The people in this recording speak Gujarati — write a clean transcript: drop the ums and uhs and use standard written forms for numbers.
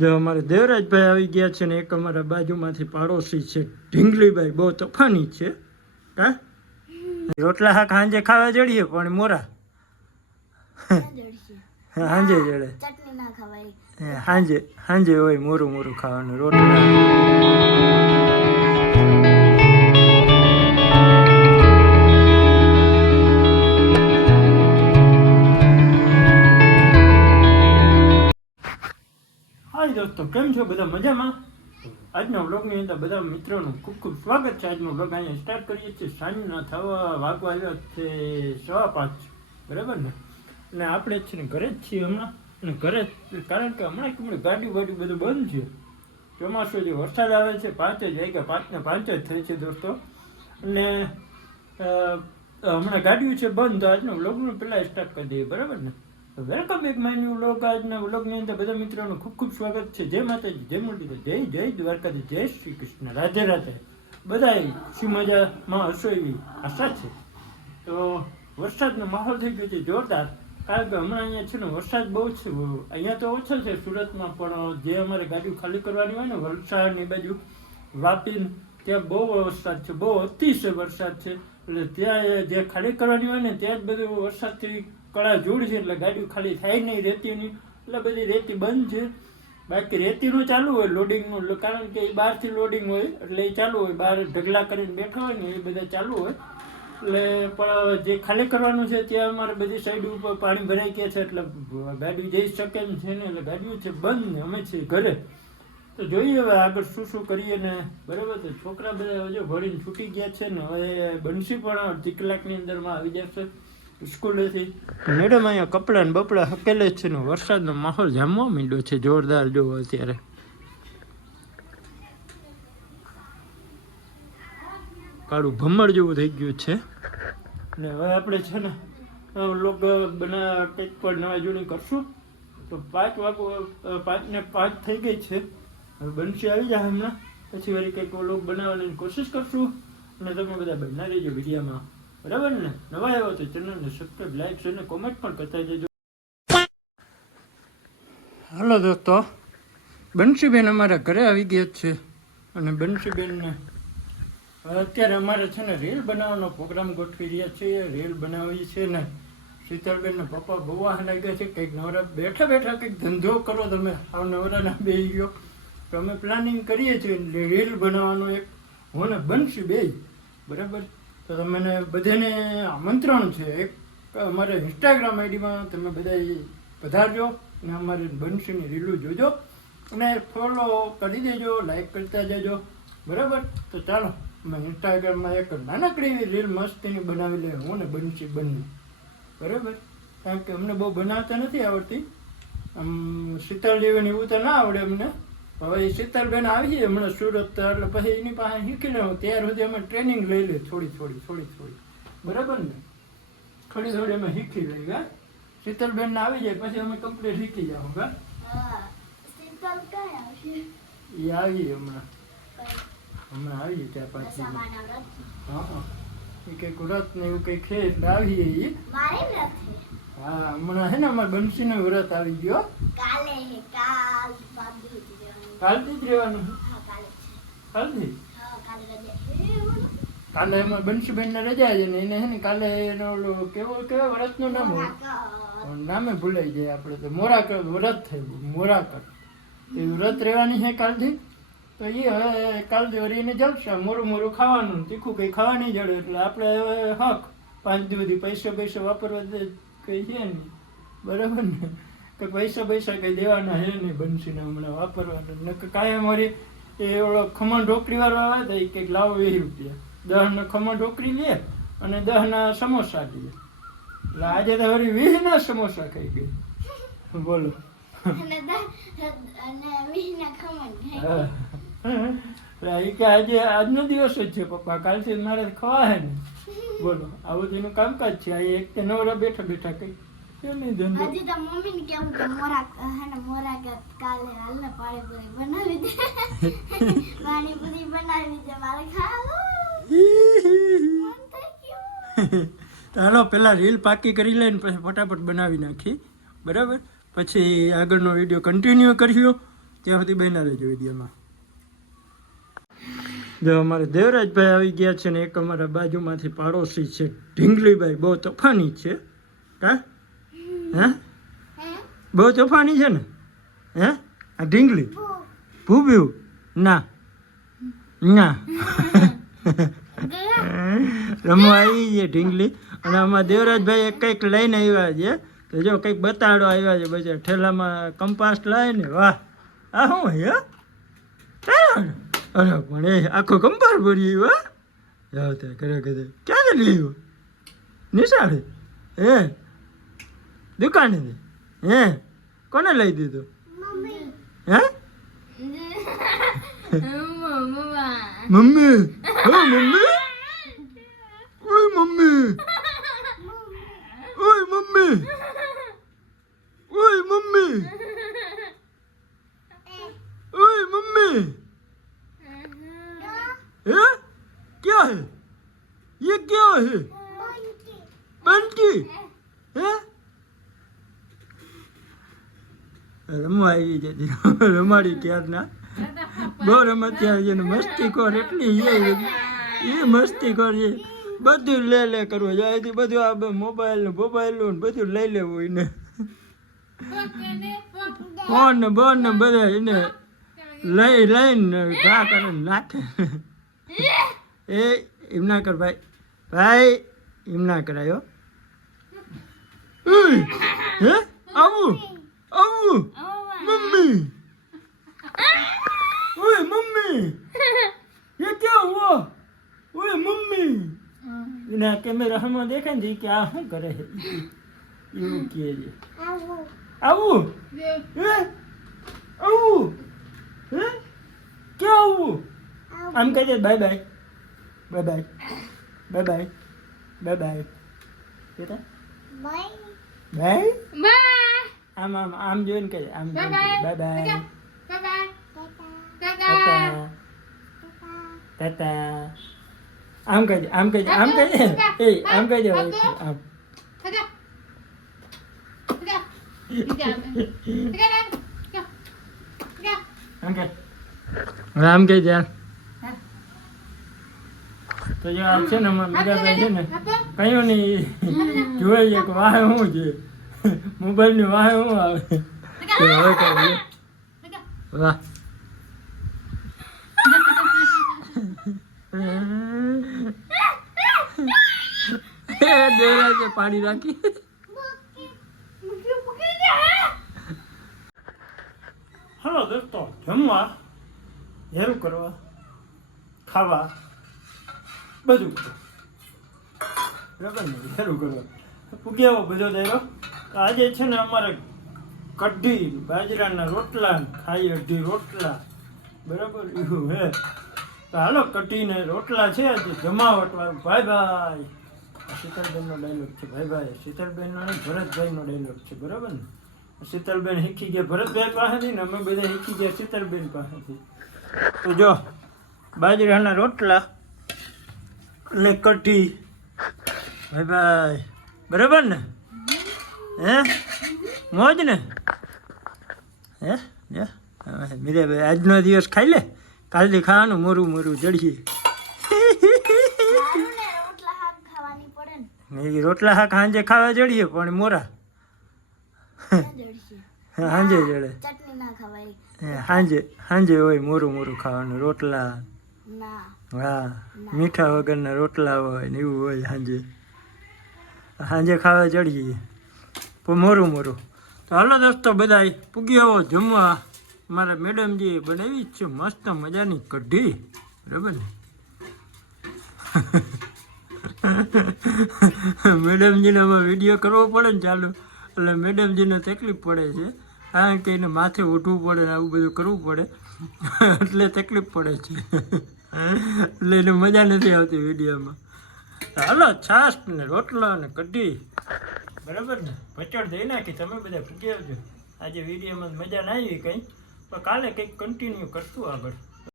જો અમારે દેવરાજભાઈ આવી ગયા છે ને એક અમારા બાજુમાંથી પાડોશી છે ઢીંગલીભાઈ, બહુ તોફાની છે. હા, રોટલા શાક સાંજે ખાવા જડીએ પણ મોરા સાંજે જડે, સાંજે સાંજે હોય મોરું મોરું ખાવાનું રોટલા. દોસ્તો કેમ છો બધા? મજામાં? આજના વ્લોગની અંદર બધા મિત્રોનું ખૂબ ખૂબ સ્વાગત છે. આજનો વ્લોગ અહીંયા સ્ટાર્ટ કરીએ છીએ. સાંજના થવા વાગવા આવ્યા છે 5:15, બરાબર ને? અને આપણે છે ને ઘરે જ છીએ હમણાં. અને ઘરે કારણ કે હમણાં ગાડી વાડી બધું બંધ છે. ચોમાસું જે વરસાદ આવે છે 5 જ વાગ્યા, 5 ને 5 જ થઈ છે દોસ્તો. અને હમણાં ગાડીઓ છે બંધ. તો આજનો વ્લોગનું પહેલાં સ્ટાર્ટ કરી દઈએ, બરાબર ને? Welcome back my new vlog. આજના વ્લોગની અંદર બધા મિત્રોનું ખૂબ ખૂબ સ્વાગત છે. જય માતાજી, જય મુરલીધર, જય જય દ્વારકાથી, જય શ્રી કૃષ્ણ, રાધે રાધે. બધાય શી મજામાં હશો એવી આશા છે. તો વરસાદનો માહોલ થઈ ગયો છે જોરદાર. કારણ કે હમણાં અહીંયા છે ને વરસાદ બહુ છે. અહીંયા તો ઓછો છે સુરતમાં, પણ જે અમારે ગાડીઓ ખાલી કરવાની હોય ને વલસાડની બાજુ, વાપી, ત્યાં બહુ વરસાદ છે, બહુ અતિશય વરસાદ છે. એટલે ત્યાં જે ખાલી કરવાની હોય ને ત્યાં જ બધું વરસાદથી કળા જોડ છે. એટલે ગાડીઓ ખાલી થાય નહીં રેતીની, એટલે બધી રેતી બંધ છે. બાકી રેતીનું ચાલુ હોય લોડિંગનું, કારણ કે એ બહારથી લોડિંગ હોય એટલે એ ચાલુ હોય. બહાર ઢગલા કરીને બેઠા હોય ને એ બધા ચાલુ હોય. એટલે પણ જે ખાલી કરવાનું છે ત્યાં અમારે બધી સાઈડ ઉપર પાણી ભરાઈ ગયા છે, એટલે ગાડી જઈ શકે એમ છે ને. એટલે ગાડીઓ છે બંધ ને અમે છીએ ઘરે. તો જોઈએ હવે આગળ શું શું કરીએ ને, બરાબર. તો છોકરા બધા હજુ ભણીને છૂટી ગયા છે ને. હવે બંસી પણ અડધી કલાકની અંદરમાં આવી જશે સ્કૂલેથી. મેડમ અહીંયા કપડાં ને બપડા હકેલે છે ને. વરસાદનો માહોલ જામવા માંડ્યો છે જોરદાર. જોવો અત્યારે કાળું ભમર જેવું થઈ ગયું છે. ને હવે આપણે છે ને લોક કંઈક પણ નવા જૂની કરશું. તો 5 ને 5 થઈ ગઈ છે. હવે બંસી આવી જાય હમણાં, પછી વળી કંઈક લોક બનાવવાની કોશિશ કરશું. અને તમે બધા બના રહેજો વિડીયોમાં, બરાબર ને? નવા આવ્યો તો ચેનલને સબસ્ક્રાઈબ, લાઈક, શેર ને કોમેન્ટ પણ કરતા જજો. હાલો દોસ્તો, બંસીબેન અમારા ઘરે આવી ગયા છે. અને બંસીબેનને અત્યારે અમારે છે ને રીલ બનાવવાનો પ્રોગ્રામ ગોઠવી રહ્યા છીએ. રીલ બનાવી છે ને શીતલબેનના પપ્પા બહુ વાહ લાગ્યા છે. કંઈક નવરા બેઠા બેઠા કંઈક ધંધો કરો તમે, આવ નવરાના બેસી ગયો. તો અમે પ્લાનિંગ કરીએ છીએ રીલ બનાવવાનો એક, હું ને બંસી બે, બરાબર. તો તમને બધાને આમંત્રણ છે. એક અમારે ઇન્સ્ટાગ્રામ આઈડીમાં તમે બધા પધારજો અને અમારી બંસીની રીલું જોજો અને ફોલો કરી દેજો, લાઈક કરતા જજો, બરાબર. તો ચાલો અમે ઇન્સ્ટાગ્રામમાં એક નાનકડી રીલ મસ્તીની બનાવી લે, હું ને બંસી બંને, બરાબર. કારણ કે અમને બહુ બનાવતા નથી આવડતી. આમ શીતલ જેવીને એવું તો ના આવડે અમને. હવે એ શીતલબેન આવીએ હમણાં સુરત, એટલે પછી એની પાસે શીખી લેવું. ત્યાર સુધી અમે ટ્રેનિંગ લઈ લે થોડી, બરાબર ને? થોડી અમે શીખી લઈએ. હા, શીતલબેન આવી જાય પછી અમે કમ્પ્લીટ શીખી જાઓ. હા, એ આવીએ હમણાં આવીએ ત્યાં પાછી. હા, એ કંઈક વ્રત ને એવું કંઈક છે એટલે આવીએ એ. હા, હમણાં હે ને અમારે બંસીનો વ્રત આવી ગયો. કાલથી જ રહેવાનું. કાલથી કાલે એમાં બંસીબેન ને રજા છે ને એને હે ને કાલે એનો કેવા વ્રતનું નામ હોય, નામે ભૂલાઈ જાય આપણે તો. મોરાકર વ્રત થયું, મોરાકર. એ વ્રત રહેવાની છે કાલથી. તો એ હવે કાલથી વળી એને જલશે. મોરું ખાવાનું, તીખું કંઈ ખાવા નહીં જડે. એટલે આપણે હવે હક 5 દી બધી પૈસા વાપરવા કંઈ છે નહીં, બરાબર ને? કે પૈસા કંઈ દેવાના છે નહીં બંસીને હમણાં વાપરવાના. ને કાંઈ મારી એ ઓલો ખમણ ઢોકરીવાળો આવે તો એ કંઈક લાવો 20 રૂપિયા, 10 ખમણ ઢોકરી લે અને 10 સમોસા લે. એટલે આજે તો વળી 20 સમોસા ખાઈ ગઈ, બોલો. એ કે આજે આજનો દિવસ જ છે પપ્પા, કાલથી મારે ખવા હે ને, બોલો. આવું તેનું કામકાજ છે. આ એક તે નવરા બેઠા કઈ કેમ નહીં ધંધો. હજી તો મમ્મીને કેવું કે મોરા કાલે હાલને પાણીપુરી બનાવી દે, પાણીપુરી બનાવી દે મારે ખાવાનું. હાલો પેલા રીલ પાકી કરી લઈને પછી ફટાફટ બનાવી નાખી, બરાબર. પછી આગળનો વિડીયો કન્ટિન્યુ કર્યો. ત્યાં સુધી બન્યા રહેજો વિડીયોમાં. જો અમારે દેવરાજભાઈ આવી ગયા છે ને એક અમારા બાજુમાંથી પાડોશી છે ઢીંગલીભાઈ, બહુ તોફાની છે. હા હે બહુ તોફાની છે ને હે આ ઢીંગલી ભૂબ્યું ના ના રમવા આવી છે ઢીંગલી. અને આમાં દેવરાજભાઈ એક કંઈક લઈને આવ્યા છે. તો જો કંઈક બતાડો આવ્યા છે પછી ઠેલામાં કંપાસ લાવે ને. વાહ આ શું હે અરે પણ એ આખો કંપાસ ભરી આવ્યો. જાઓ ત્યાં ઘરે ઘરે ક્યાં લઈ આવ્યો નિશાળે હે દુકાને હે કોને લઈ દીધો હે મમ્મી હો મમ્મી ઓય મમ્મી ઓય મમ્મી ઓય મમ્મી ओए मम्मी है क्या है ये क्या है बंटी है રમવા આવી જતી રમાડી ક્યારના બહુ રમત્યા છે ને મસ્તી કર એટલી એ મસ્તી કર છે. બધું લે કરવું જાય બધું આ મોબાઈલ ને બધું લઈ લેવું એને ફોન ને બોન ને બધા એને લઈને ઘા કરે નાખે. એ એમ ના કર ભાઈ એમ ના કરાયો. હે આવું मम्मी ओए मम्मी ये क्या हुआ ओए मम्मी इना कैमरा हम देखे जी क्या हूं करे है ये किए जी आऊ आऊ हैं क्या आऊ हम कह दे bye bye bye bye bye bye bye bye बेटा बाय बाय આમ જોઈને કહે આમ બાય બાય ટાટા આમ કહે એ આમ કહી દે આમ કહી દે. તો જો આ છે ને મીરાભાઈ છે ને કયું નહીં જોઈએ કે વાહ શું છે મોબાઈલ ની વાહ શું આવે હવે કરીએ વાહ દેવરાજે પાડી રાખી. હલો દોસ્તો, જમવા હેરું કરવા ખાવા બધું બરાબર ને હેરું કરવા પૂગ્યાવો બધો દાયરો. આજે છે ને અમારે કઢી બાજરાના રોટલા ખાઈ અઢી રોટલા બરાબર એવું હે. તો હાલો કઢીને રોટલા છે આજે જમાવટવાળું. ભાઈ ભાઈ શીતલબેનનો ડાયલોગ છે. ભાઈ ભાઈ શીતલબેનનો નહીં ભરતભાઈનો ડાયલોગ છે બરાબર ને. શીતલબેન શીખી ગયા ભરતભાઈ પાસેથી ને અમે બધા શીખી ગયા શીતલબેન પાસેથી. તો જો બાજરાના રોટલા ને કઢી ભાઈ ભાઈ બરાબર ને હે મોજ ને હે મીરાભાઈ આજનો દિવસ ખાઈ લે કાલથી ખાવાનું મોરું જડીએ. રોટલા શાક સાંજે ખાવા જડીએ પણ મોરા સાંજે જડે સાંજે હોય મોરું ખાવાનું રોટલા. હા મીઠા વગરના રોટલા હોય ને એવું હોય સાંજે ખાવા જડીએ પણ મોરું. તો હાલો દોસ્તો બધા પૂગી આવો જમવા. મારા મેડમજીએ બનાવી જ છે મસ્ત મજાની કઢી બરાબર ને. મેડમજીને આમાં વિડીયો કરવો પડે ને ચાલુ એટલે મેડમજીને તકલીફ પડે છે કારણ કે એને માથે ઉઠવું પડે ને આવું બધું કરવું પડે એટલે તકલીફ પડે છે એટલે એને મજા નથી આવતી વિડીયોમાં. હાલો છાશ ને રોટલો ને કઢી બરાબર ને ભચડ દઈ નાખી. તમે બધા પૂછી આવજો. આજે વિડીયોમાં મજા ના આવી કંઈ પણ કાલે કંઈક કન્ટિન્યુ કરશું આગળ.